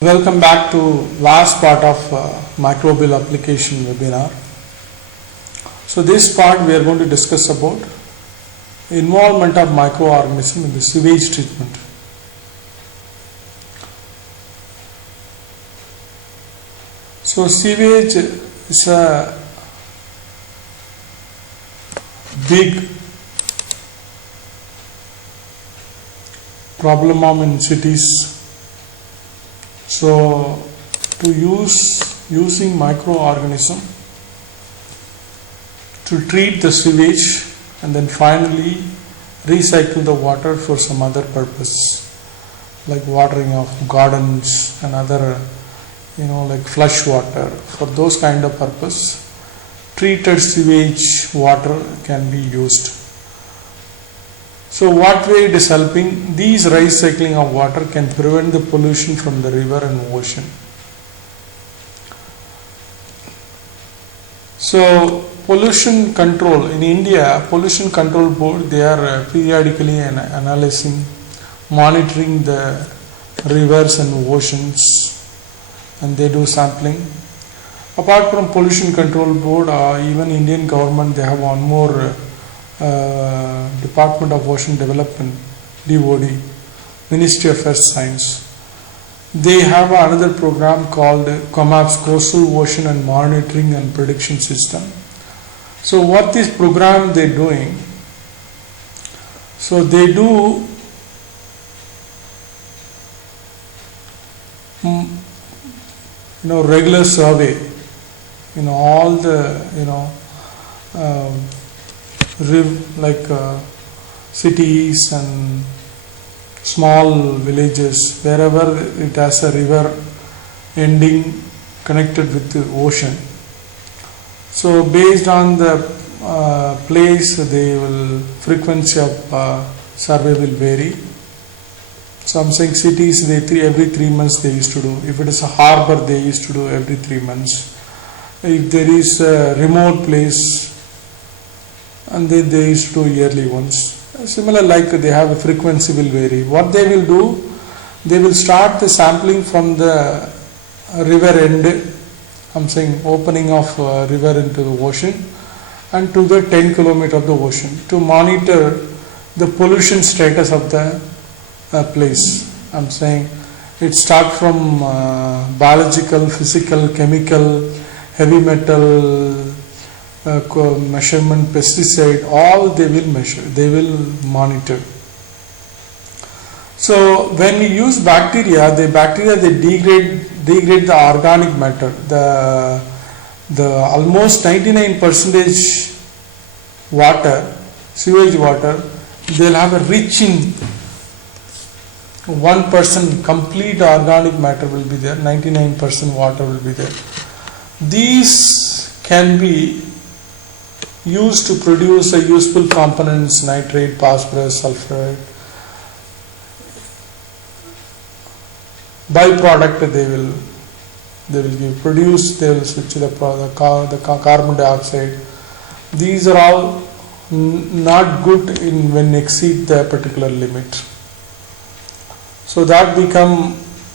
Welcome back to last part of microbial application webinar. So this part we are going to discuss about involvement of microorganism in the sewage treatment. So sewage is a big problem in cities. So to using microorganism to treat the sewage and then finally recycle the water for some other purpose, like watering of gardens and other, like flush water. For those kind of purpose, treated sewage water can be used. So what way it is helping? These recycling of water can prevent the pollution from the river and ocean. So pollution control in India, pollution control board, they are periodically analyzing, monitoring the rivers and oceans, and they do sampling. Apart from pollution control board, even Indian government, they have one more Department of Ocean Development, DOD, Ministry of Earth Science. They have another program called COMAPS, Coastal Ocean and Monitoring and Prediction System. So what this program they doing? So they do regular survey, all the cities and small villages, wherever it has a river ending connected with the ocean. So based on the place, frequency of survey will vary. So I'm saying cities, every 3 months they used to do. If it is a harbor, they used to do every 3 months. If there is a remote place, and then they used to do yearly once. Similar, like they have a frequency will vary. What they will do, they will start the sampling from the river end, I'm saying opening of river into the ocean, and to the 10 kilometer of the ocean to monitor the pollution status of the place. I'm saying it starts from biological, physical, chemical, heavy metal, measurement, pesticide, all they will measure, they will monitor. So when you use bacteria, they degrade the organic matter. The almost 99% water, sewage water, they'll have a rich in 1% complete organic matter will be there, 99% water will be there. These can be used to produce a useful components, nitrate, phosphorus, sulfur. Byproduct they will produce, they will switch to the carbon dioxide. These are all not good when exceed the particular limit. So that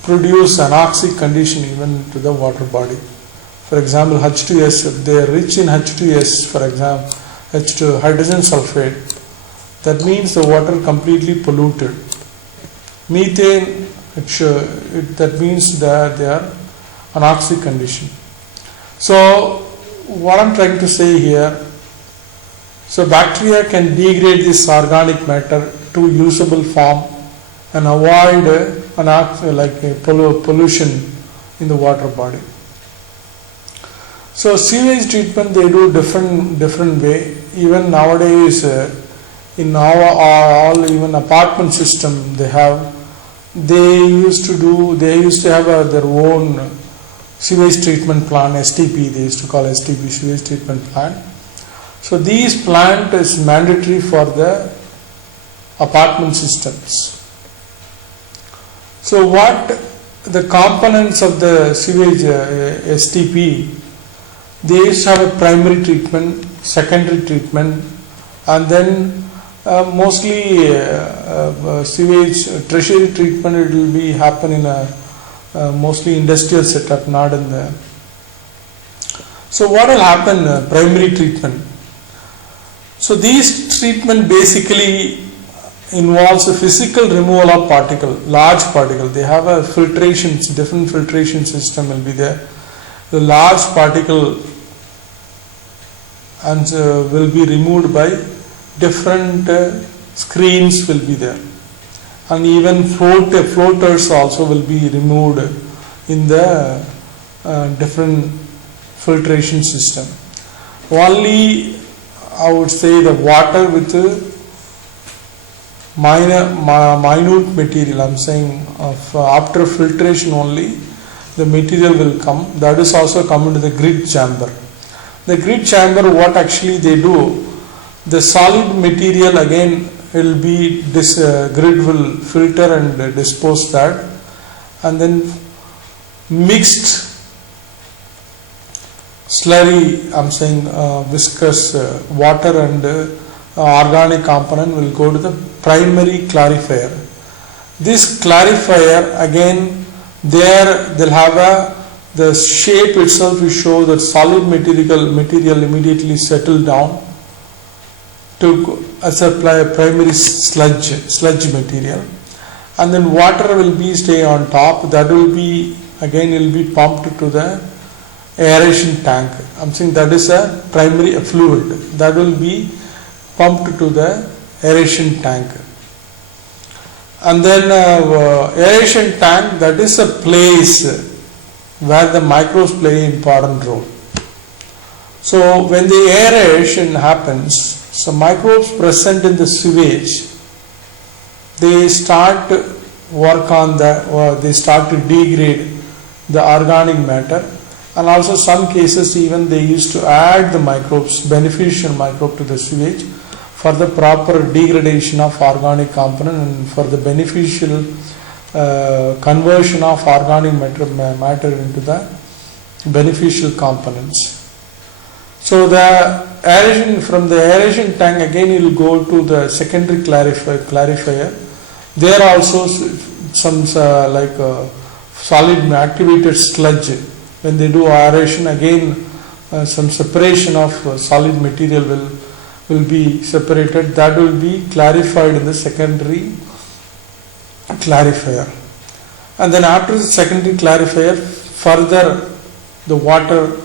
produce anoxic condition even to the water body. For example, H2S, if they are rich in H2S, for example, H2 hydrogen sulfate, that means the water completely polluted. Methane, that means that they are anoxic condition. So what I'm trying to say here, so bacteria can degrade this organic matter to usable form and avoid pollution in the water body. So sewage treatment they do different way. Even nowadays in all even apartment system they used to have their own sewage treatment plant, STP, they used to call STP, sewage treatment plant. So these plant is mandatory for the apartment systems. So what the components of the sewage STP, they used to have a primary treatment, secondary treatment, and then mostly sewage tertiary treatment, it will be happen in a mostly industrial setup, not in the. So what will happen? Primary treatment. So these treatment basically involves a physical removal of particle, large particle. They have a filtration, different filtration system will be there. The large particle and will be removed by different screens will be there, and even floaters also will be removed in the different filtration system. Only I would say the water with minute material, I'm saying of after filtration only the material will come. That is also come into the grid chamber. The grid chamber, what actually they do, the solid material again will be grid will filter and dispose that, and then mixed slurry, I'm saying viscous water and organic component will go to the primary clarifier. This clarifier again they'll have the shape itself will show that solid material immediately settle down to supply a primary sludge material, and then water will be stay on top. That will be again will be pumped to the aeration tank. I'm saying that is a primary fluid that will be pumped to the aeration tank, and then aeration tank, that is a place where the microbes play an important role. So when the aeration happens, so microbes present in the sewage, they start work on they start to degrade the organic matter, and also some cases even they used to add the microbes, beneficial microbe to the sewage for the proper degradation of organic component and for the beneficial conversion of organic matter into the beneficial components. So the aeration, from the aeration tank again it will go to the secondary clarifier. There also some solid activated sludge. When they do aeration again some separation of solid material will be separated. That will be clarified in the secondary clarifier, and then after the secondary clarifier further the water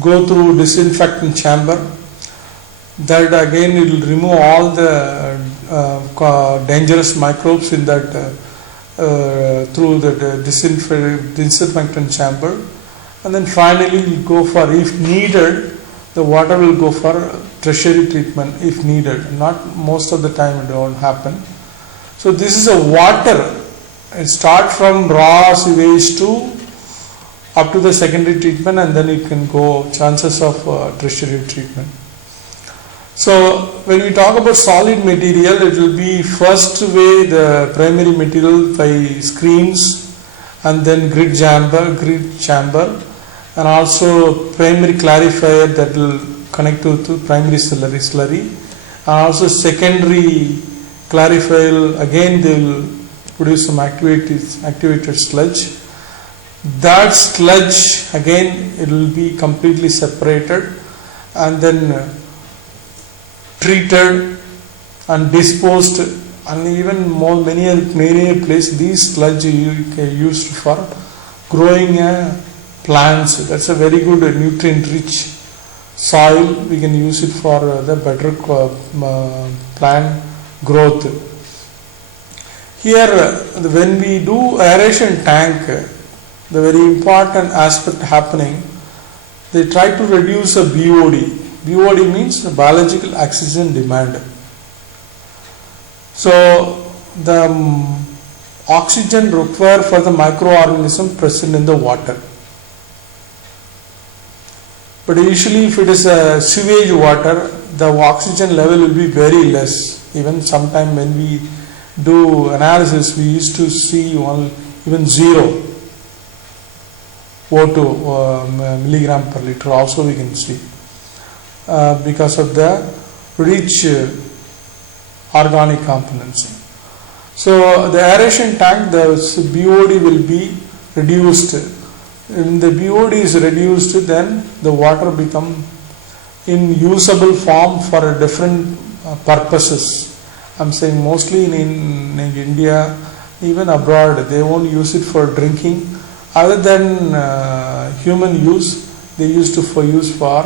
go through disinfectant chamber. That again it will remove all the dangerous microbes in that through the disinfectant chamber, and then finally we go for, if needed, the water will go for tertiary treatment if needed. Not most of the time it won't happen. So this is a water. It starts from raw sewage to up to the secondary treatment, and then it can go chances of tertiary treatment. So when we talk about solid material, it will be first way the primary material by screens, and then grid chamber, and also primary clarifier that will connect to primary slurry, and also secondary clarifier again they will produce some activated sludge. That sludge again it will be completely separated and then treated and disposed, and even many places these sludge used for growing plants. That's a very good nutrient rich soil. We can use it for the better plant growth. Here when we do aeration tank, the very important aspect happening, they try to reduce a BOD. BOD means biological oxygen demand. So the oxygen required for the microorganism present in the water. But usually if it is a sewage water, the oxygen level will be very less. Even sometime when we do analysis, we used to see even 0 O2 milligram per liter also we can see because of the rich organic components. So the aeration tank, the BOD will be reduced. When the BOD is reduced, then the water become in usable form for different purposes. I'm saying mostly in India, even abroad, they won't use it for drinking. Other than human use, they used to use for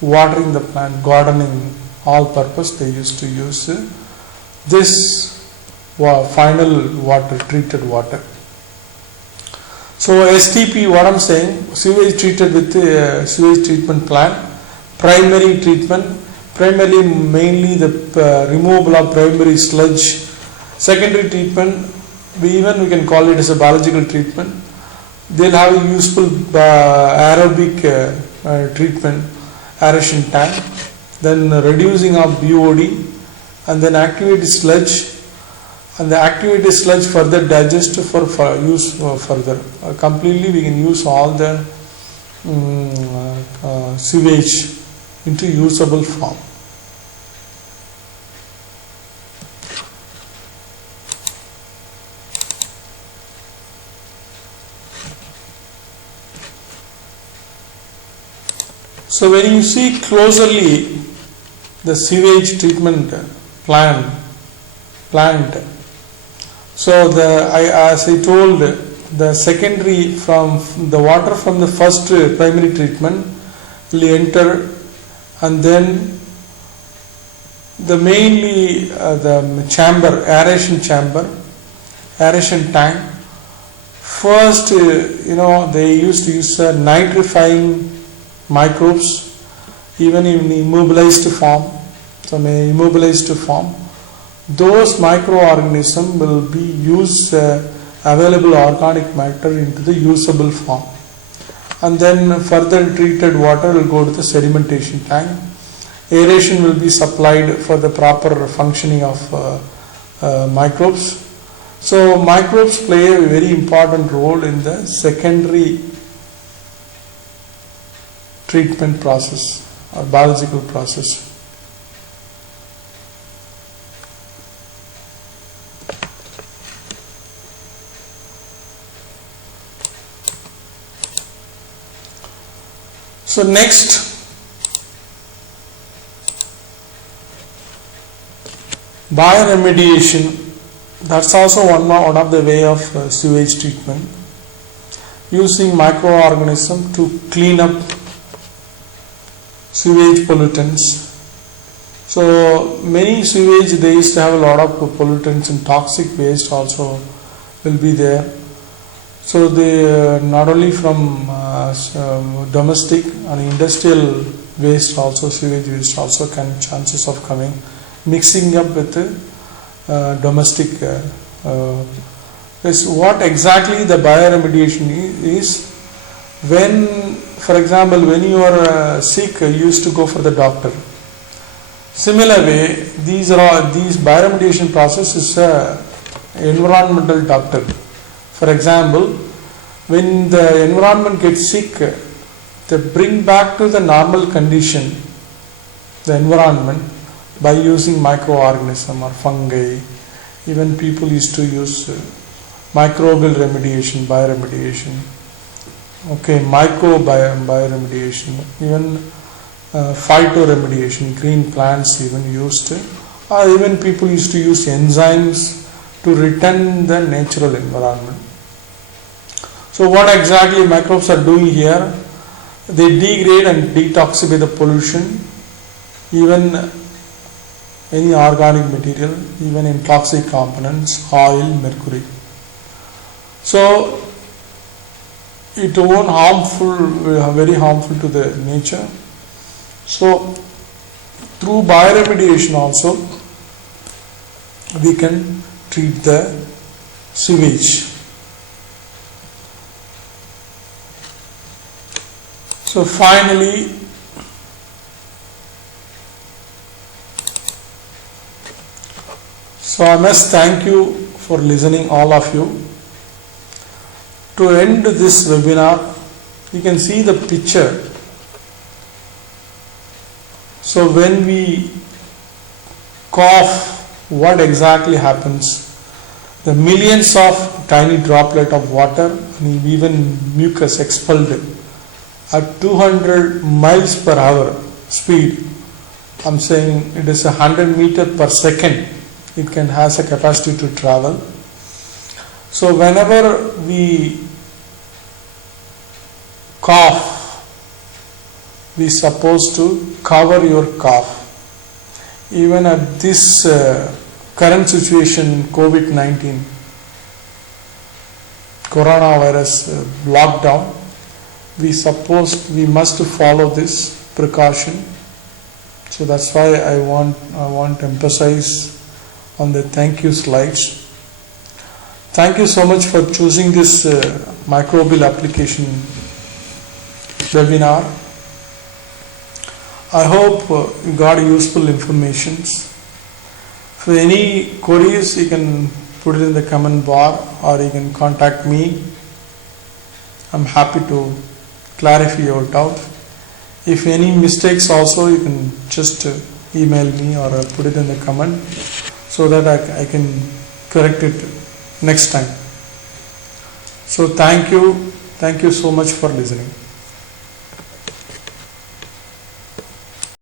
watering the plant, gardening, all purpose. They used to use this final water, treated water. So STP, what I'm saying, sewage treated with sewage treatment plant, primary treatment, primarily mainly the removal of primary sludge. Secondary treatment, we can call it as a biological treatment. They'll have a useful aerobic treatment, aeration tank, then reducing of BOD, and then activated sludge, and the activated sludge further digest for use further. Completely we can use all the sewage into usable form. So when you see closely the sewage treatment plant, so as I told, the secondary from the water from the first primary treatment will enter, and then the mainly the chamber, aeration tank. First, they used to use nitrifying microbes, even in immobilized form. Those microorganisms will be used available organic matter into the usable form, and then further treated water will go to the sedimentation tank. Aeration will be supplied for the proper functioning of microbes. So microbes play a very important role in the secondary treatment process or biological process. So next, bioremediation. That's also one of the way of sewage treatment, using microorganisms to clean up sewage pollutants. So many sewage, they used to have a lot of pollutants, and toxic waste also will be there. So they not only from domestic and industrial waste also, sewage waste also can chances of coming, mixing up with domestic. Is what exactly the bioremediation is. When, for example, when you are sick, you used to go for the doctor. Similar way, these bioremediation process is environmental doctor. For example, when the environment gets sick, they bring back to the normal condition the environment by using microorganism or fungi. Even people used to use microbial remediation, bioremediation. Okay, bioremediation, even phytoremediation, green plants even used, or even people used to use enzymes to return the natural environment. So what exactly microbes are doing here? They degrade and detoxify the pollution, even any organic material, even in toxic components, oil, mercury. So it won't very harmful to the nature. So through bioremediation also we can treat the sewage. So finally, so I must thank you for listening, all of you. To end this webinar, you can see the picture. So when we cough, what exactly happens? the millions of tiny droplet of water and even mucus expelled at 200 miles per hour speed. I'm saying it is 100 meter per second. It can has a capacity to travel. So whenever we cough, we supposed to cover your cough. Even at this current situation, COVID-19, coronavirus lockdown, we must follow this precaution. So that's why I want to emphasize on the thank you slides. Thank you so much for choosing this microbial application webinar. I hope you got useful information. For any queries, you can put it in the comment bar or you can contact me. I'm happy to clarify your doubt. If any mistakes also, you can just email me or put it in the comment so that I can correct it next time. So thank you so much for listening.